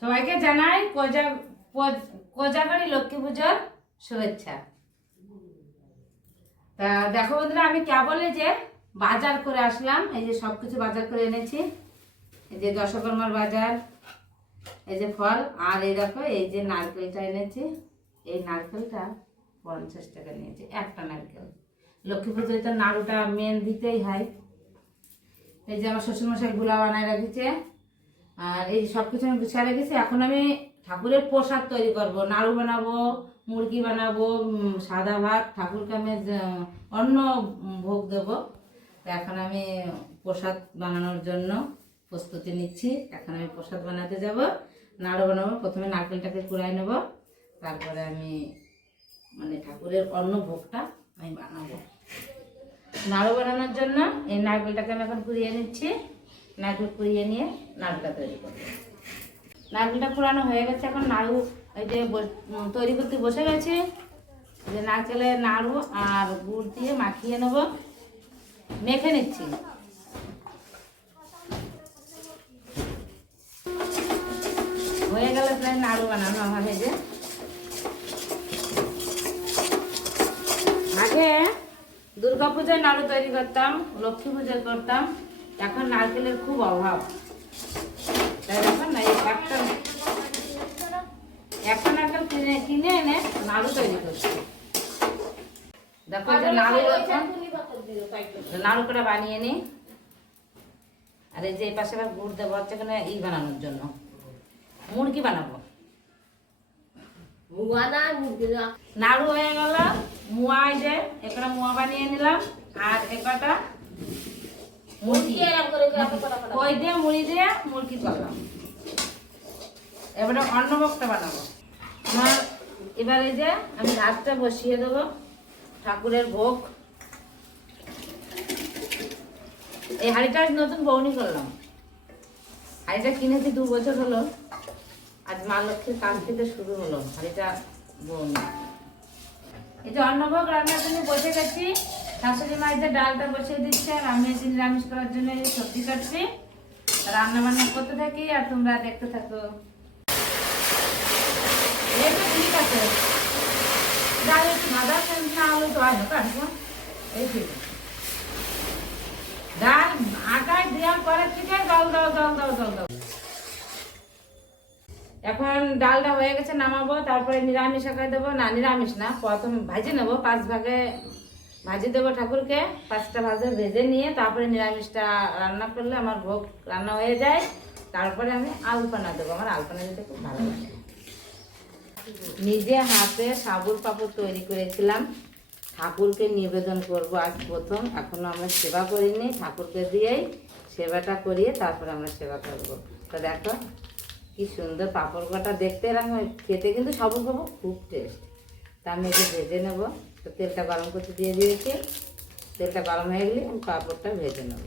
সবাইকে জানাই কোজা, কোজ- কোজাগরি লক্ষ্মী পুজোর শুভেচ্ছা। তা দেখো বন্ধুরা, আমি কেবলে যে বাজার করে আসলাম, এই যে সব কিছু বাজার করে এনেছি। এই যে দশকর্মার বাজার, এই যে ফল, আর এই দেখো, এই যে নারকেলটা এনেছি। এই নারকেলটা পঞ্চাশ টাকা নিয়েছি, একটা নারকেল। লক্ষ্মী পুজোয় তো নাড়ুটা মেন দিতেই হয়। এই যে আমার শ্বশুরমশাই গুলা বানায় রেখেছে। আর এই সব কিছু আমি গুছিয়ে রেখেছি। এখন আমি ঠাকুরের প্রসাদ তৈরি করব। নাড়ু বানাবো, মুরগি বানাবো সাদা ভাত, ঠাকুরকে আমি অন্য ভোগ দেবো। এখন আমি প্রসাদ বানানোর জন্য প্রস্তুতি নিচ্ছি। এখন আমি প্রসাদ বানাতে যাব, নাড়ু বানাবো। প্রথমে নারকেলটাকে কুড়াই নেব। তারপরে আমি মানে ঠাকুরের অন্য ভোগটা আমি বানাবো। নাড়ু বানানোর জন্য এই নারকেলটাকে আমি এখন কুড়িয়ে নিচ্ছি। নারকেল কুড়িয়ে নিয়ে নাড়ুটা তৈরি করব। নারকেলটা পুরানো হয়ে গেছে, এখন নাড়ু, এই যে তৈরি করতে বসে গেছে। যে নারকেলের নাড়ু আর গুড় দিয়ে মাখিয়ে নেব। মেখে নিচ্ছি। হয়ে গেলে প্রায় নাড়ু বানানো আমার যে। আগে দুর্গা পূজায় নাড়ু তৈরি করতাম, লক্ষ্মী পূজায় করতাম। এখন নারকেলের খুব অভাব। তাই এখন না একটা একটা নারকেল কিনে কিনে এনে নাড়ু তৈরি করছি। দেখো যে নাড়ু এখন নাড়ু করে বানিয়ে নিই আর এই যে এই পাশে আবার গুড় দেবো হচ্ছে এখানে ই বানানোর জন্য। মুরগি বানাবো। নাড়ু হয়ে গেল মুয়া যে একটা মুয়া বানিয়ে নিলাম আর একটা এবারে অন্য বানাবো। আমার এবার যে আমি ভাতটা বসিয়ে দেবো, ঠাকুরের ভোগ। এই হাঁড়িটা নতুন বৌনি করলাম। হাঁড়িটা কিনেছি দু বছর হলো। আজ মা লক্ষ্মীর কাজ থেকে শুরু হলো, হাঁড়িটা বৌনি। এই যে অন্নভোগ রান্নার জন্য বসে গেছি। শাশুড়ি মা যে ডালটা বসিয়ে দিচ্ছে, আর আমি যে নিরামিষ করার জন্য সবজি কাটছি। রান্না বান্না করতে থাকি, আর তোমরা দেখতে থাকো। ঠিক আছে। ডাল ডাল জল দাও দাও এখন ডালটা হয়ে গেছে, নামাবো, তারপরে নিরামিষ আকারে দেবো। না, নিরামিষ না, প্রথম ভাজি নেব, পাঁচ ভাগে ভাজি দেবো ঠাকুরকে, পাঁচটা ভাজা ভেজে নিয়ে তারপরে নিরামিষটা রান্না করলে আমার ভোগ রান্না হয়ে যায়। তারপরে আমি আলপনা দেবো, আমার আলপনা দিতে খুব ভালো লাগে। নিজে হাতে সাবুর পাপড় তৈরি করেছিলাম। ঠাকুরকে নিবেদন করব আজ প্রথম, এখনও আমরা সেবা করিনি, ঠাকুরকে দিয়েই সেবাটা করিয়ে তারপরে আমরা সেবা করব। তো দেখো, কি সুন্দর পাঁপড় কটা দেখতে এরকম, খেতে কিন্তু সাবুর পাপড় খুব টেস্ট আমি একে ভেজে নেব। তো তেলটা গরম করতে দিয়ে দিয়েছি। তেলটা গরম হয়ে গেলে আমি পাঁপড়টা ভেজে নেব।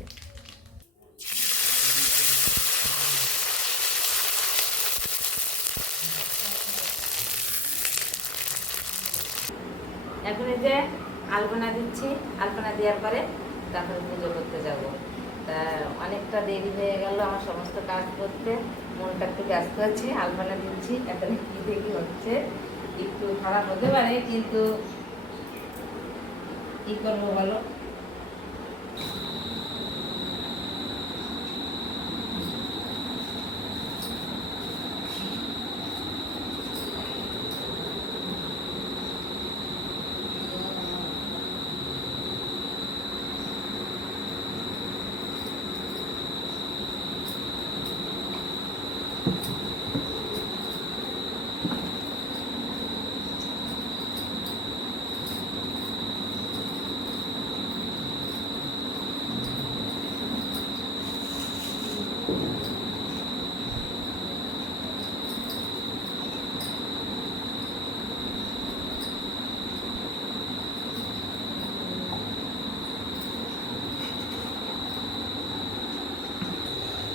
এখন এই যে আলপনা দিচ্ছি। আলপনা দেওয়ার পরে তারপরে পুজো করতে যাব। তা অনেকটা দেরি হয়ে গেল আমার সমস্ত কাজ করতে। মনটা একটু ব্যস্ত আছে, আলপনা দিচ্ছি। এখন কি দেখি হচ্ছে। একটু খারাপ হতে পারে কিন্তু কি করব বলো?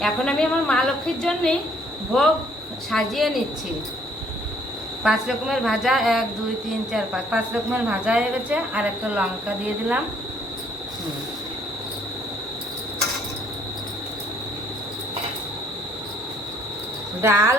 এখন আমি আমার মা লক্ষ্মীর জন্যে ভোগ সাজিয়ে নিচ্ছি। পাঁচ রকমের ভাজা, এক, দুই, তিন, চার, পাঁচ। পাঁচ রকমের ভাজা হয়ে গেছে, আর একটা লঙ্কা দিয়ে দিলাম। ডাল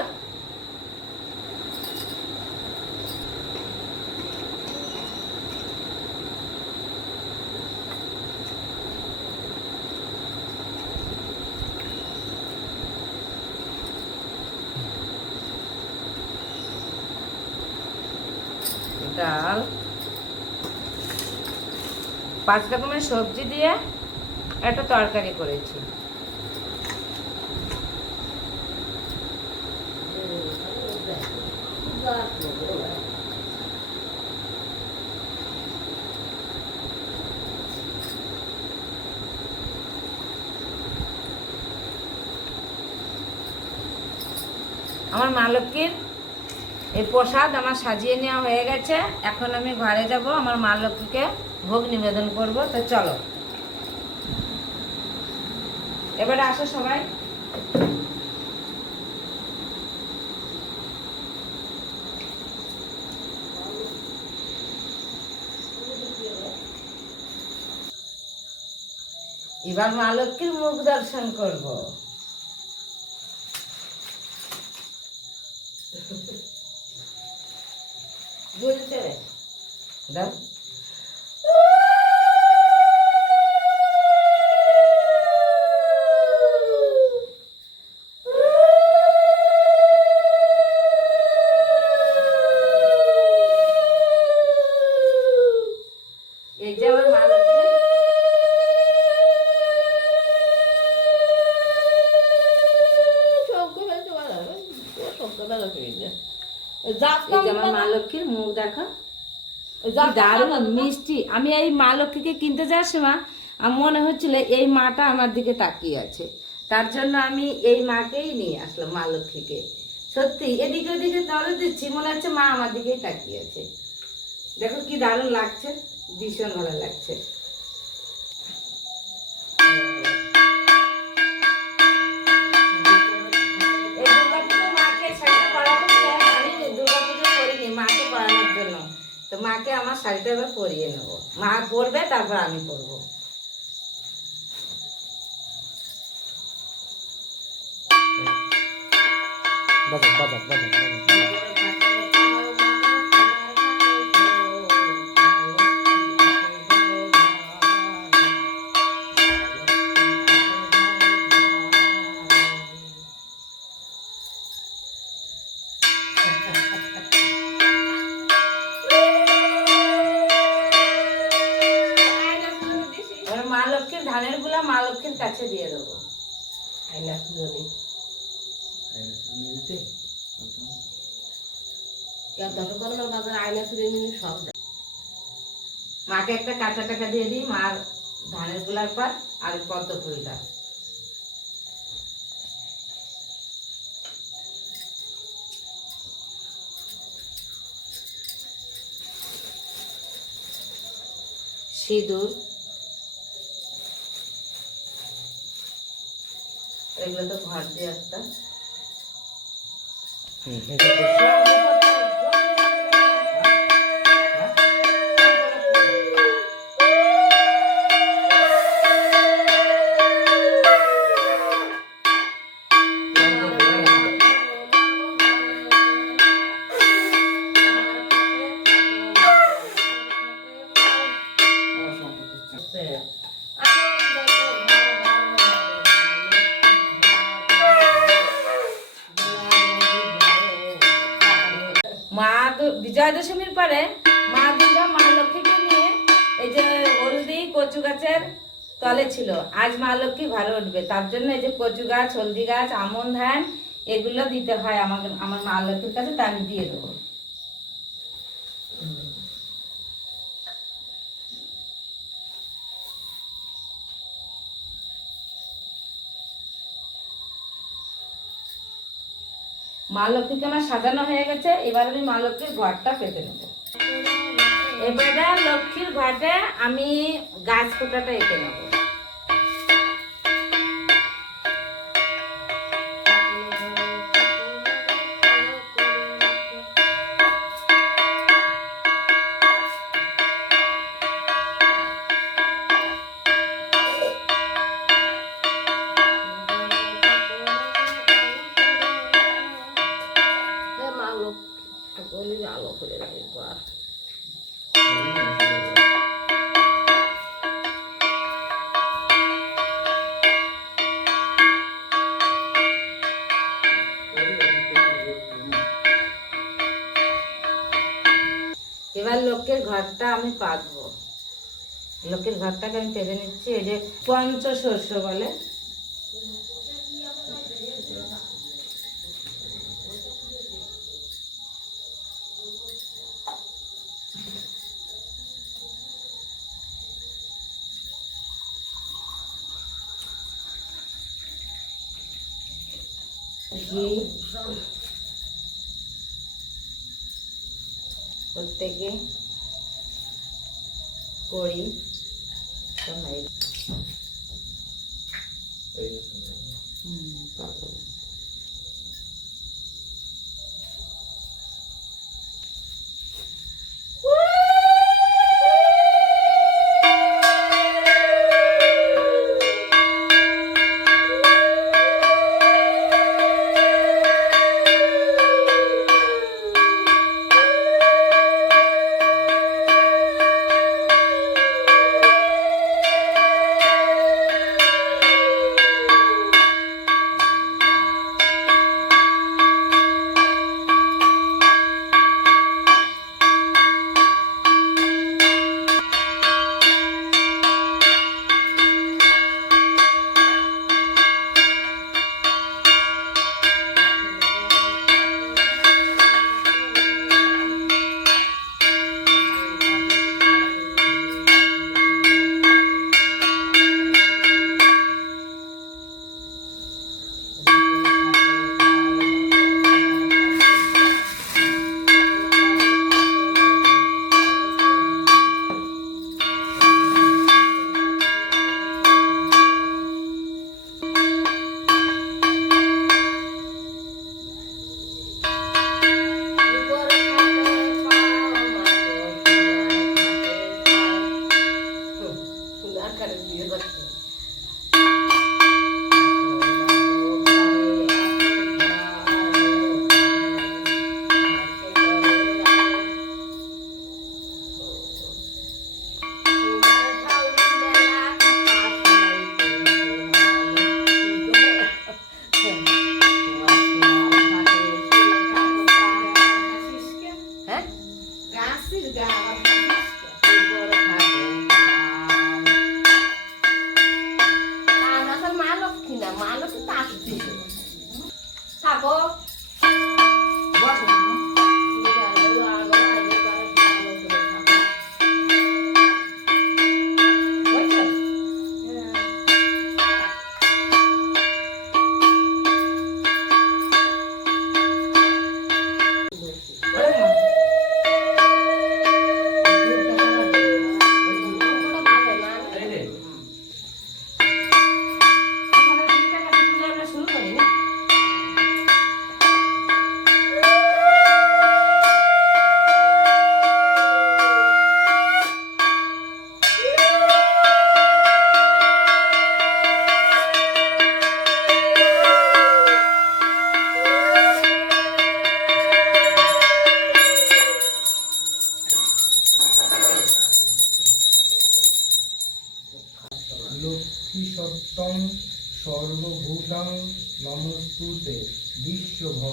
পাঁচ রকমের সবজি দিয়ে একটা তরকারি করেছি। আমার মা লক্ষ্মীর এই প্রসাদ আমার সাজিয়ে নেওয়া হয়ে গেছে। এখন আমি ঘরে যাব, আমার মা লক্ষ্মীকে ভোগ নিবেদন করব তো চলো। এবারে আসো সবাই। এবার মা লক্ষ্মীর মুখ দর্শন করব। দারুণ মিষ্টি। আমি এই মা লক্ষ্মীকে কিনতে যাওয়ার সময় আমার মনে হচ্ছিল এই মাটা আমার দিকে তাকিয়ে আছে। তার জন্য আমি এই মাকেই নিয়ে আসলাম মা লক্ষ্মীকে। সত্যি, এদিকে ওদিকে দলে দিচ্ছি, মনে হচ্ছে মা আমার দিকেই তাকিয়ে আছে। দেখো কি দারুণ লাগছে, ভীষণ ভালো লাগছে। মাকে আমার শাড়িটা এবার পরিয়ে নেব। মা পরবে তারপর আমি পরবো। বাজার বাজার বাজাক কাছে দিয়ে দেবো। মাকে একটা কাঁচা টাকা দিয়ে দিই মার ধানেরগুলার পর আর পদ্ম ফুলটা সিঁদুর এগুলো তো ঘর দিয়ে একটা হুম, বিজয়া দশমীর পরে মা দুর্গা, মা লক্ষ্মীকে নিয়ে এই যে হলদি কচু গাছের তলে ছিল। আজ মা লক্ষ্মী ভালো উঠবে। তার জন্য এই যে কচু গাছ, হলদি গাছ, আমন ধান, এগুলো দিতে হয় আমাকে আমার মা লক্ষ্মীর কাছে, তা আমি দিয়ে দেবো। মা লক্ষ্মীকে আমার সাজানো হয়ে গেছে, এবার আমি মা লক্ষ্মীর ঘরটা পেতে নেব। এবারে লক্ষ্মীর ঘরে আমি গাছ ফোটাটা এঁকে নেব। এবার লোকের ঘরটা আমি পাতবো লোকের ঘরটাকে আমি পেতে নিচ্ছি, এই যে পঞ্চ শস্য বলে। ঘি। প্রত্যেকে করি। হ্যাঁ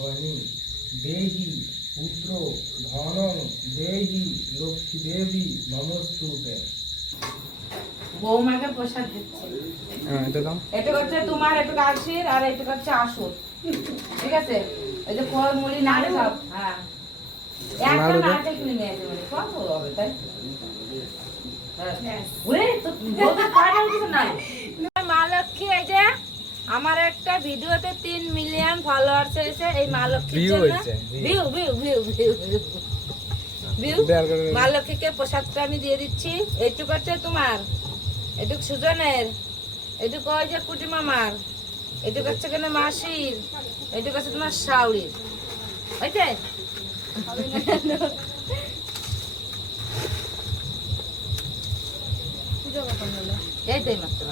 ভবানী দেহি পুত্র ধনং দেহি লক্ষ্মী দেবী নমস্তুতে। বৌমাকে প্রসাদ দিচ্ছে। হ্যাঁ এটা দাও। এটা হচ্ছে তোমার একটু আশির আর এটা হচ্ছে আসুর ঠিক আছে? এই যে ফল মুড়ি নাড়ু? সব হ্যাঁ। একটা নাড়ু কিনে নিয়ে আসবে মানে কত হবে তাই হ্যাঁ। ওরে, তো নাড়ু? মা লক্ষ্মী এই যে আমার একটা ভিডিওতে তিন মিলিয়ন ফলোয়ার্স এসে এই মা লক্ষ্মীর জন্য। হয়েছে, ভিউ ভিউ ভিউ ভিউ মা লক্ষ্মীকে প্রসাদটা আমি দিয়ে দিচ্ছি। এইটুকু হচ্ছে তোমার এটুক সুজনের এটুকু ওই যে কুটি মামার এটুকু হচ্ছে কেন মাসির এটুকু হচ্ছে তোমার শাউরির। ওইটাই। এইটাই মাত্র।